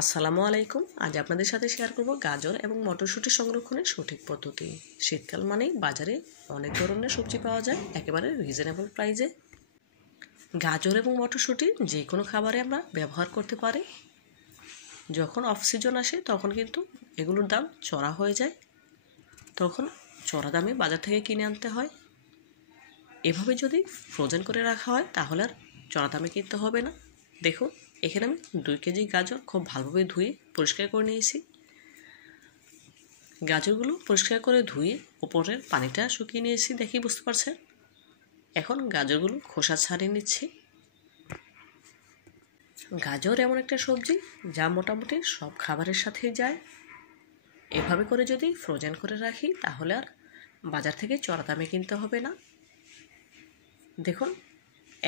আসসালামু আলাইকুম। আজ আপনাদের সাথে শেয়ার করব গাজর এবং মটরশুঁটি সংরক্ষণের সঠিক পদ্ধতি। শীতকাল মানেই বাজারে অনেক ধরনের সবজি পাওয়া যায় একেবারে রিজনেবল প্রাইসে। গাজর এবং মটরশুঁটি যে কোনো খাবারে আমরা ব্যবহার করতে পারি। যখন অফ সিজন আসে তখন কিন্তু এগুলোর দাম চড়া হয়ে যায়, তখন চড়া দামে বাজার থেকে কিনে আনতে হয়। এভাবে যদি ফ্রোজেন করে রাখা হয় তাহলে আর চড়া দামে কিনতে হবে না। দেখুন, এখানে আমি 2 কেজি গাজর খুব ভালোভাবে ধুয়ে পরিষ্কার করে নিয়েছি। গাজরগুলো পরিষ্কার করে ধুয়ে উপরের পানিটা শুকিয়ে নিয়েছি, দেখেই বুঝতে পারছেন। এখন গাজরগুলো খোসা ছাড়িয়ে নিচ্ছি। গাজর এমন একটা সবজি যা মোটামুটি সব খাবারের সাথেই যায়। এভাবে করে যদি ফ্রোজেন করে রাখি তাহলে আর বাজার থেকে চড়া দামে কিনতে হবে না। দেখুন,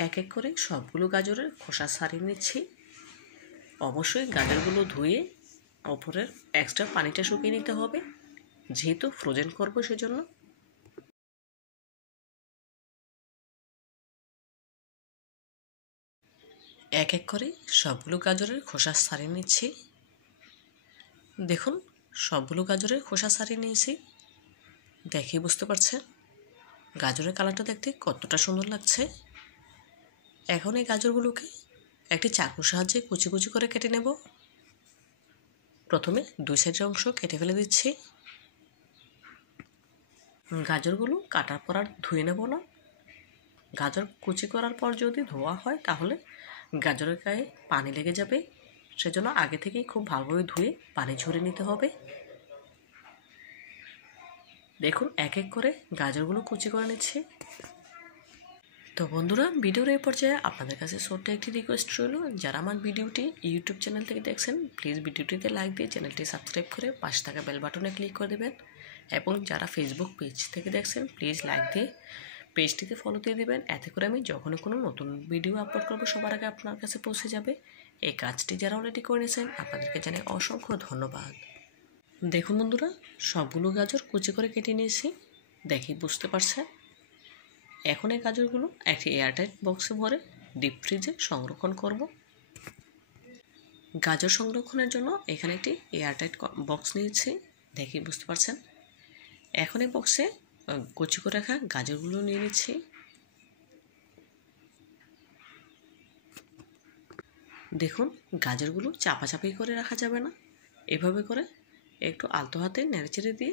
এক এক করে সবগুলো গাজরের খোসা ছাড়িয়ে নিচ্ছি। অবশ্যই গাজরগুলো ধুয়ে ওপরের এক্সট্রা পানিটা শুকিয়ে নিতে হবে, যেহেতু ফ্রোজেন করব সেজন্য। এক এক করে সবগুলো গাজরের খোসা ছাড়িয়ে নিচ্ছি। দেখুন, সবগুলো গাজরের খোসা ছাড়িয়ে নিয়েছি, দেখে বুঝতে পারছেন গাজরের কালারটা দেখতে কতটা সুন্দর লাগছে। এখন এই গাজরগুলোকে একটি চাকুর সাহায্যে কুচি কুচি করে কেটে নেব। প্রথমে 2 সাইডের অংশ কেটে ফেলে দিচ্ছি। গাজরগুলো কাটার পর আর ধুয়ে নেব না। গাজর কুচি করার পর যদি ধোয়া হয় তাহলে গাজরের গায়ে পানি লেগে যাবে, সেজন্য আগে থেকেই খুব ভালোভাবে ধুয়ে পানি ঝরিয়ে নিতে হবে। দেখুন, এক এক করে গাজরগুলো কুচি করে নিচ্ছি। তো বন্ধুরা, ভিডিওর এই পর্যায়ে আপনাদের কাছে ছোট্ট একটি রিকোয়েস্ট রইল, যারা আমার ভিডিওটি ইউটিউব চ্যানেল থেকে দেখছেন প্লিজ ভিডিওটিতে লাইক দিয়ে চ্যানেলটি সাবস্ক্রাইব করে পাশে থাকা বেল বাটনে ক্লিক করে দেবেন। এবং যারা ফেসবুক পেজ থেকে দেখছেন প্লিজ লাইক দিয়ে পেজটিতে ফলো দিয়ে দেবেন। এতে করে আমি যখনই কোনো নতুন ভিডিও আপলোড করবো সবার আগে আপনার কাছে পৌঁছে যাবে। এই কাজটি যারা অলরেডি করে নিয়েছেন আপনাদেরকে জানাই অসংখ্য ধন্যবাদ। দেখুন বন্ধুরা, সবগুলো গাজর কুচি করে কেটে নিয়েছি, দেখি বুঝতে পারছেন। এখন এই গাজরগুলো একটি এয়ারটাইট বক্সে ভরে ডিপ ফ্রিজে সংরক্ষণ করব। গাজর সংরক্ষণের জন্য এখানে একটি এয়ারটাইট বক্স নিয়েছি, দেখি বুঝতে পারছেন। এখন এই বক্সে কুচি করে রাখা গাজরগুলো নিয়ে নিচ্ছি। দেখুন, গাজরগুলো চাপাচাপি করে রাখা যাবে না, এভাবে করে একটু আলতো হাতে নেড়েচেড়ে দিয়ে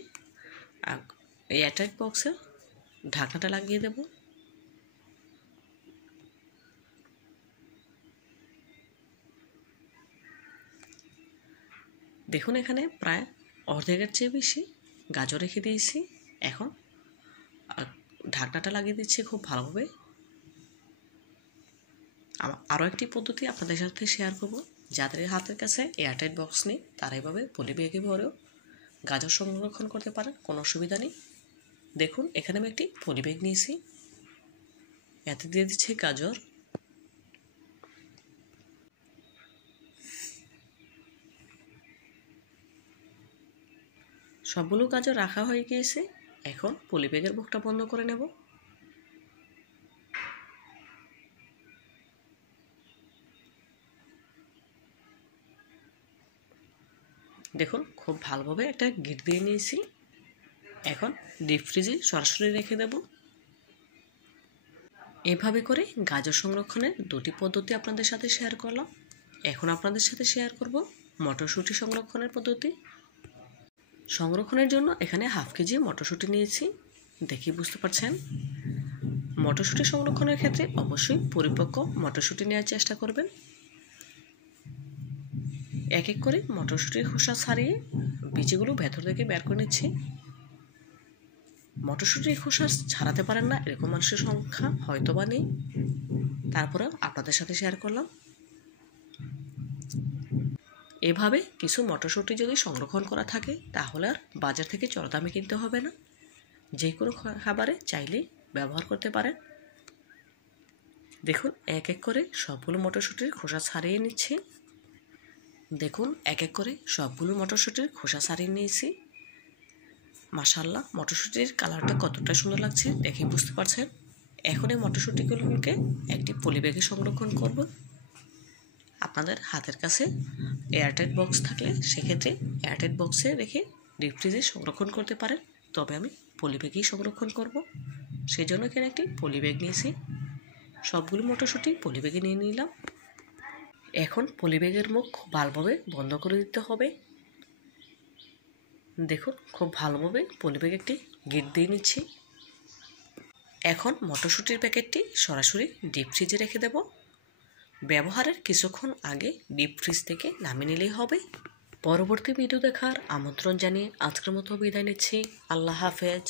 এয়ারটাইট বক্সে ঢাকনাটা লাগিয়ে দেব। দেখুন, এখানে প্রায় অর্ধেকের চেয়ে বেশি গাজর রেখে দিয়েছি। এখন ঢাকনাটা লাগিয়ে দিচ্ছি খুব ভালোভাবে। আরও একটি পদ্ধতি আপনাদের সাথে শেয়ার করব। যাদের হাতের কাছে এয়ারটাইট বক্স নেই তারা এভাবে পলি ব্যাগে ভরেও গাজর সংরক্ষণ করতে পারেন, কোনো অসুবিধা নেই। দেখুন, এখানে আমি একটি পলি ব্যাগ নিয়েছি, এতে দিয়ে দিচ্ছি গাজর। সবগুলো গাজর রাখা হয়ে গিয়েছে, এখন পলি ব্যাগের মুখটা বন্ধ করে নেব। দেখুন, খুব ভালোভাবে একটা গিট দিয়ে নিয়েছি। এখন ডিপ ফ্রিজে সরাসরি রেখে দেব। এভাবে করে গাজর সংরক্ষণের 2টি পদ্ধতি আপনাদের সাথে শেয়ার করলাম। এখন আপনাদের সাথে শেয়ার করব মটরশুঁটি সংরক্ষণের পদ্ধতি। সংরক্ষণের জন্য এখানে 1/2 কেজি মটরশুঁটি নিয়েছি, দেখি বুঝতে পারছেন। মটরশুঁটি সংরক্ষণের ক্ষেত্রে অবশ্যই পরিপক্ক মটরশুঁটি নেওয়ার চেষ্টা করবেন। এক এক করে মটরশুঁটির খোসা ছাড়িয়ে বীজগুলো ভেতর থেকে বের করে নিচ্ছি। মটরশুঁটির খোসা ছাড়াতে পারেন না এরকম মানুষের সংখ্যা হয়তো বা নেই, তারপরে আপনাদের সাথে শেয়ার করলাম। এভাবে কিছু মটরশুঁটি যদি সংরক্ষণ করা থাকে তাহলে আর বাজার থেকে চড়া দামে কিনতে হবে না, যে কোনো খাবারে চাইলেই ব্যবহার করতে পারেন। দেখুন, এক এক করে সবগুলো মটরশুঁটির খোসা ছাড়িয়ে নিচ্ছি। দেখুন, এক এক করে সবগুলো মটরশুঁটির খোসা ছাড়িয়ে নিয়েছি। মাশাআল্লাহ, মটরশুঁটির কালারটা কতটা সুন্দর লাগছে দেখে বুঝতে পারছেন। এখন এই মটরশুঁটিগুলোকে একটি পলি ব্যাগে সংরক্ষণ করব। আপনাদের হাতের কাছে এয়ারটাইট বক্স থাকলে সেক্ষেত্রে এয়ারটাইট বক্সে রেখে ডিপ ফ্রিজে সংরক্ষণ করতে পারেন। তবে আমি পলি ব্যাগেই সংরক্ষণ করব, সেই জন্য এখানে একটি পলি ব্যাগ নিয়েছি। সবগুলো মটরশুঁটি পলি ব্যাগে নিয়ে নিলাম। এখন পলি ব্যাগের মুখ খুব ভালোভাবে বন্ধ করে দিতে হবে। দেখুন খুব ভালোভাবে পলি ব্যাগে একটি গিট দিয়ে নিচ্ছি। এখন মটরশুঁটির প্যাকেটটি সরাসরি ডিপ ফ্রিজে রেখে দেব। ব্যবহারের কিছুক্ষণ আগে ডিপ ফ্রিজ থেকে নামিয়ে নিলেই হবে। পরবর্তী ভিডিও দেখার আমন্ত্রণ জানিয়ে আজকের মতো বিদায় নিচ্ছি। আল্লাহ হাফেজ।